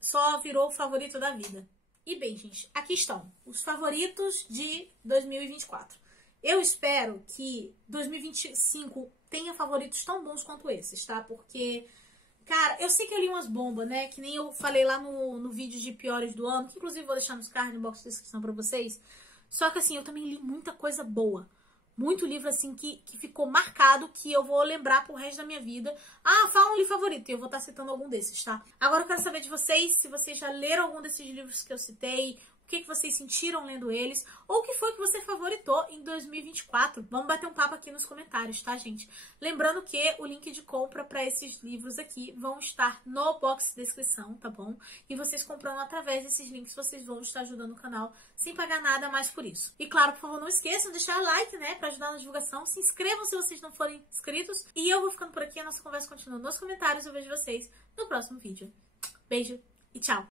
só virou o favorito da vida. E bem, gente, aqui estão os favoritos de 2024. Eu espero que 2025 tenha favoritos tão bons quanto esses, tá? Porque, cara, eu sei que eu li umas bombas, né? Que nem eu falei lá no vídeo de piores do ano, que inclusive vou deixar nos cards, no box de descrição pra vocês. Só que assim, eu também li muita coisa boa. Muito livro assim que ficou marcado, que eu vou lembrar pro resto da minha vida. Fala um livro favorito, e eu vou estar citando algum desses, tá? Agora eu quero saber de vocês, se vocês já leram algum desses livros que eu citei, o que vocês sentiram lendo eles, ou o que foi que você favoritou em 2024. Vamos bater um papo aqui nos comentários, tá, gente? Lembrando que o link de compra para esses livros aqui vão estar no box de descrição, tá bom? E vocês comprando através desses links, vocês vão estar ajudando o canal sem pagar nada mais por isso. E claro, por favor, não esqueçam de deixar like, né, para ajudar na divulgação. Se inscrevam se vocês não forem inscritos. E eu vou ficando por aqui, a nossa conversa continua nos comentários. Eu vejo vocês no próximo vídeo. Beijo e tchau!